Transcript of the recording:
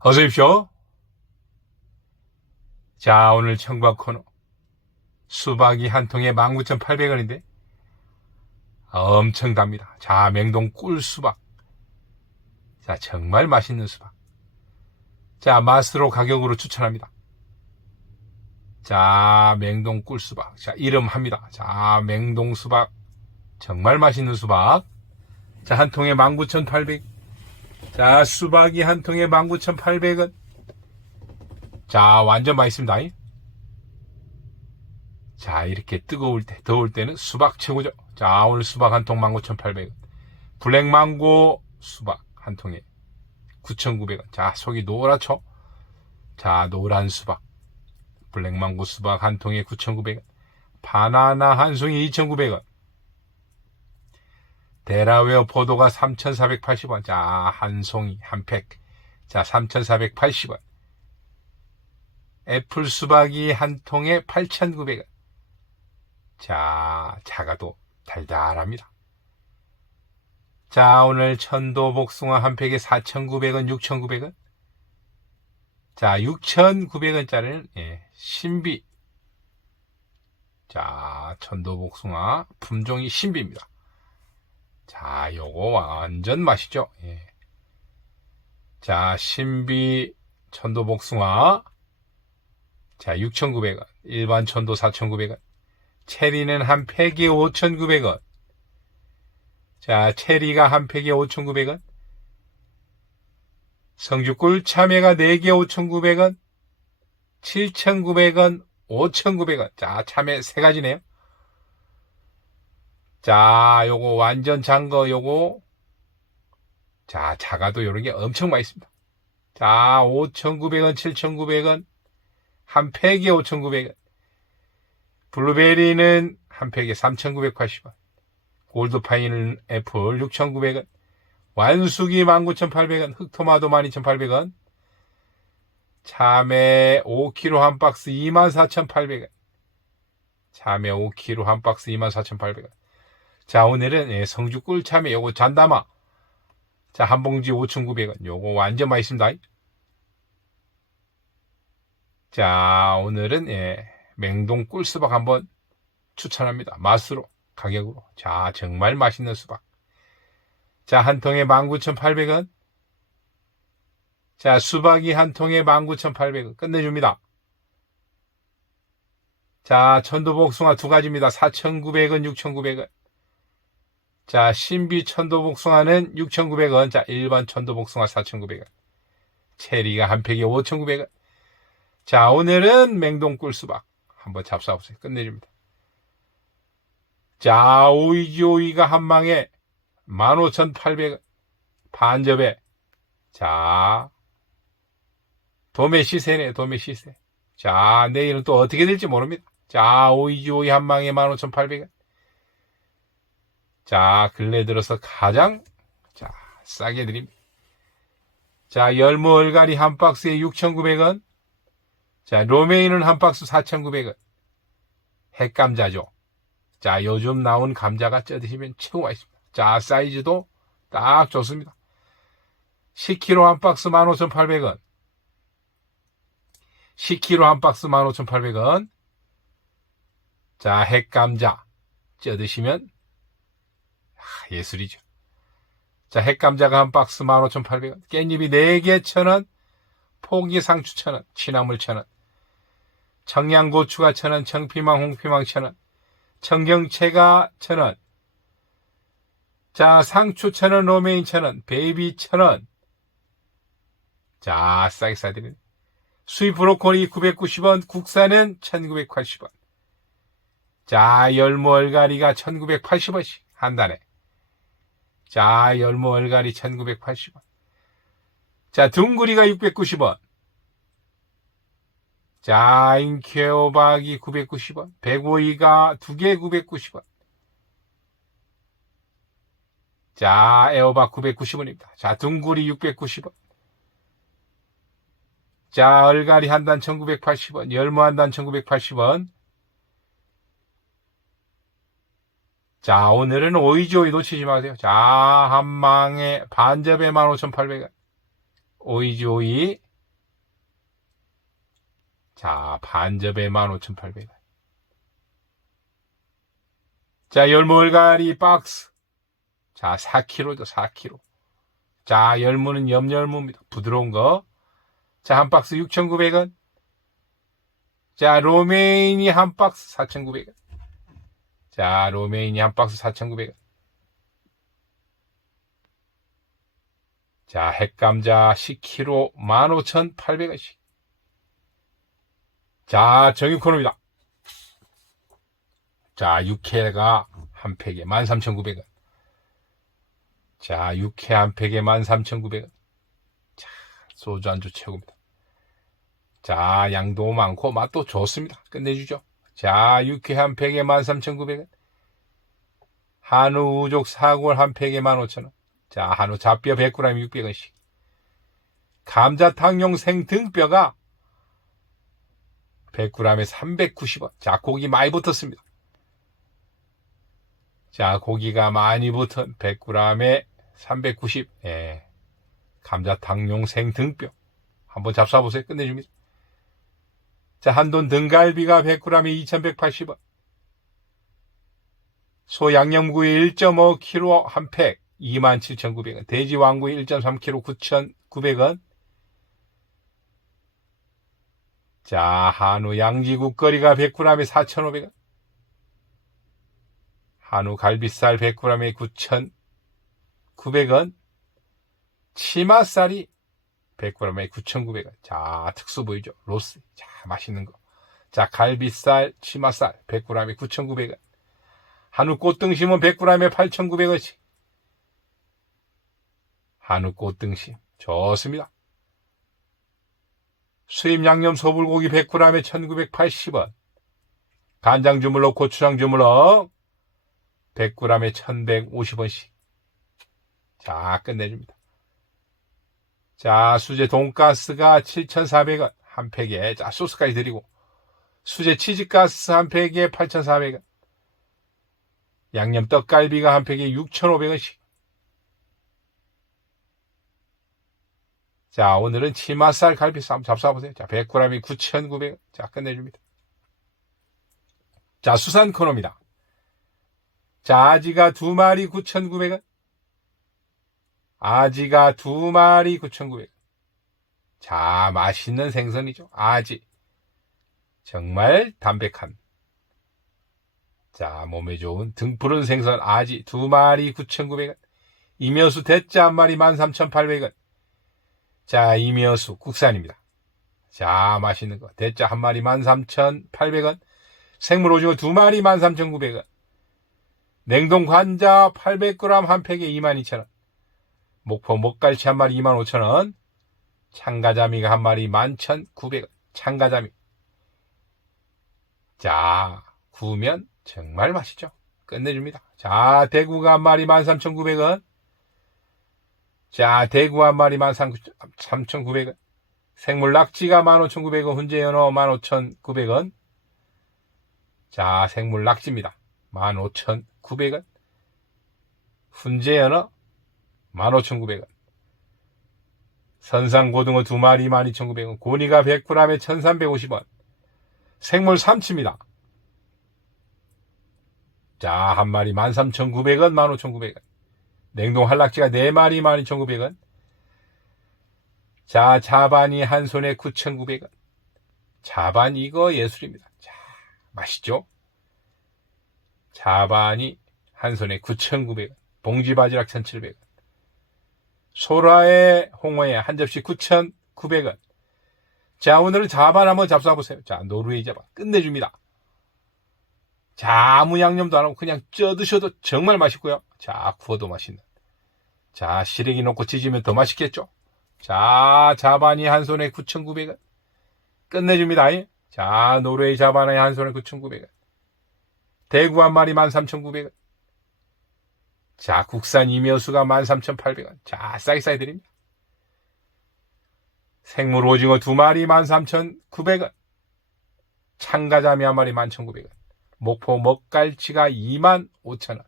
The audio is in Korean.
어서 오십시오. 자, 오늘 청박 코너. 수박이 한 통에 19,800원인데, 엄청 답니다. 자, 맹동 꿀 수박. 자, 정말 맛있는 수박. 자, 맛으로 가격으로 추천합니다. 자, 맹동 꿀 수박. 자, 이름 합니다. 자, 맹동 수박. 정말 맛있는 수박. 자, 한 통에 19,800원. 자, 수박이 한 통에 19,800원. 자, 완전 맛있습니다. 자, 이렇게 뜨거울 때, 더울 때는 수박 최고죠. 자, 오늘 수박 한 통 19,800원. 블랙망고 수박 한 통에 9,900원. 자, 속이 노랗죠? 자, 노란 수박. 블랙망고 수박 한 통에 9,900원. 바나나 한 송이 2,900원. 데라웨어 포도가 3,480원. 자, 한 송이, 한 팩. 자, 3,480원. 애플 수박이 한 통에 8,900원. 자, 작아도 달달합니다. 자, 오늘 천도 복숭아 한 팩에 4,900원, 6,900원. 자, 6,900원짜리는, 예, 신비. 자, 천도 복숭아 품종이 신비입니다. 자, 요거 완전 맛있죠? 예. 자, 신비 천도 복숭아. 자, 6,900원. 일반 천도 4,900원. 체리는 한 팩에 5,900원. 자, 체리가 한 팩에 5,900원. 성주꿀 참외가 4개 5,900원. 7,900원, 5,900원. 자, 참외 세 가지네요. 자, 요거 완전 장거 요거. 자, 작아도 요런 게 엄청 맛있습니다. 자, 5,900원, 7,900원. 한 팩에 5,900원. 블루베리는 한 팩에 3,980원. 골드파인 애플 6,900원. 완숙이 19,800원. 흑토마토 12,800원. 참외 5kg 한 박스 24,800원. 참외 5kg 한 박스 24,800원. 자, 오늘은 예, 성주 꿀참외 요거 잔다마. 자, 한 봉지 5,900원. 요거 완전 맛있습니다. 자, 오늘은 예, 맹동 꿀수박 한번 추천합니다. 맛으로, 가격으로. 자, 정말 맛있는 수박. 자, 한 통에 19,800원. 자, 수박이 한 통에 19,800원. 끝내줍니다. 자, 천도복숭아 두 가지입니다. 4,900원, 6,900원. 자, 신비 천도복숭아는 6,900원. 자, 일반 천도복숭아 4,900원. 체리가 한 팩에 5,900원. 자, 오늘은 맹동 꿀 수박. 한번 잡숴보세요. 끝내줍니다. 자, 오이지오이가 한 망에 15,800원. 반접에. 자, 도매 시세네, 도매 시세. 자, 내일은 또 어떻게 될지 모릅니다. 자, 오이지오이 한 망에 15,800원. 자, 근래 들어서 가장, 자, 싸게 드립니다. 자, 열무 얼갈이 한 박스에 6,900원. 자, 로메인은 한 박스 4,900원. 핵감자죠. 자, 요즘 나온 감자가 쪄 드시면 최고 맛있습니다. 자, 사이즈도 딱 좋습니다. 10kg 한 박스 15,800원. 10kg 한 박스 15,800원. 자, 핵감자 쪄 드시면 아, 예술이죠. 자, 핵감자가 한 박스 15,800원. 깻잎이 4개 1,000원. 포기 상추 1,000원. 취나물 1,000원. 청양고추가 1,000원. 청피망, 홍피망 1,000원. 청경채가 1,000원. 자, 상추 1,000원, 로메인 1,000원. 베이비 1,000원. 자, 싸게 싸드리네. 수입 브로콜리 990원. 국산은 1,980원. 자, 열무 얼갈이가 1,980원씩 한 달에. 자, 열무 얼갈이 1980원. 자, 둥구리가 690원. 자, 인케오박이 990원. 백오이가 두 개 990원. 자, 에어박 990원입니다. 자, 둥구리 690원. 자, 얼갈이 한 단 1980원. 열무 한 단 1980원. 자, 오늘은 오이지오이 놓치지 마세요. 자, 한 망에 반접에 15,800원. 오이지오이 자, 반접에 15,800원. 자, 열무얼갈이 박스. 자, 4kg죠, 4kg. 자, 열무는 염열무입니다. 부드러운 거. 자, 한 박스 6,900원. 자, 로메인이 한 박스 4,900원. 자, 로메인이 한 박스 4,900원. 자, 핵감자 10kg 15,800원씩. 자, 정육코너입니다. 자, 육회가 한 팩에 13,900원. 자, 육회 한 팩에 13,900원. 자, 소주 안주 최고입니다. 자, 양도 많고 맛도 좋습니다. 끝내주죠. 자, 육회 한 팩에 13,900원. 한우 우족 사골 한 팩에 15,000원. 자, 한우 잡뼈 100g 600원씩. 감자탕용 생등뼈가 100g에 390원. 자, 고기 많이 붙었습니다. 자, 고기가 많이 붙은 100g에 390. 예. 감자탕용 생등뼈. 한번 잡숴보세요. 끝내줍니다. 자, 한돈 등갈비가 100g에 2180원. 소 양념구이 1.5kg 한 팩 27,900원. 돼지 왕구이 1.3kg 9,900원. 자, 한우 양지국거리가 100g에 4,500원. 한우 갈비살 100g에 9,900원. 치마살이 100g에 9,900원. 자, 특수 보이죠? 로스. 자, 맛있는 거. 자, 갈비살, 치마살 100g에 9,900원. 한우 꽃등심은 100g에 8,900원씩. 한우 꽃등심. 좋습니다. 수입 양념 소불고기 100g에 1980원. 간장 주물럭, 고추장 주물럭 100g에 1150원씩. 자, 끝내줍니다. 자, 수제 돈가스가 7,400원 한 팩에. 자, 소스까지 드리고. 수제 치즈가스 한 팩에 8,400원. 양념 떡갈비가 한 팩에 6,500원씩. 자, 오늘은 치맛살 한번 잡숴보세요. 자, 100g이 9,900원. 자, 끝내줍니다. 자, 수산 코너입니다. 자, 아지가 두 마리 9,900원. 아지가 두 마리 9,900원. 자, 맛있는 생선이죠. 아지. 정말 담백한. 자, 몸에 좋은 등푸른 생선 아지 두 마리 9,900원. 이면수 대짜 한 마리 13,800원. 자, 이면수 국산입니다. 자, 맛있는 거. 대짜 한 마리 13,800원. 생물 오징어 두 마리 13,900원. 냉동 관자 800g 한 팩에 22,000원. 목포 목갈치 한 마리 25,000원. 참가자미가 한 마리 11,900원. 참가자미. 자, 구우면 정말 맛있죠. 끝내줍니다. 자, 대구가 한 마리 13,900원. 자, 대구 한 마리 13,900원. 생물 낙지가 15,900원. 훈제 연어 15,900원. 자, 생물 낙지입니다. 15,900원. 훈제 연어 15,900원. 선상 고등어 두 마리 12,900원. 고니가 100g에 1,350원. 생물 삼치입니다. 자, 한 마리 13,900원, 15,900원. 냉동 한락지가 4마리 12,900원. 자, 자반이 한 손에 9,900원. 자반 이거 예술입니다. 자, 맛있죠? 자반이 한 손에 9,900원. 봉지 바지락 1,700원. 소라의 홍어에 한 접시 9,900원. 자, 오늘은 자반 한번 잡숴보세요. 자, 노르웨이 자반. 끝내줍니다. 자, 아무 양념도 안 하고 그냥 쪄 드셔도 정말 맛있고요. 자, 구워도 맛있는. 자, 시래기 넣고 찢으면 더 맛있겠죠? 자, 자반이 한 손에 9,900원. 끝내줍니다. 자, 노르웨이 자반이 한 손에 9,900원. 대구 한 마리 13,900원. 자, 국산 이면수가 13,800원. 자, 싸게 싸게 드립니다. 생물 오징어 두 마리 13,900원. 참가자미 한 마리 11,900원. 목포 먹갈치가 25,000원.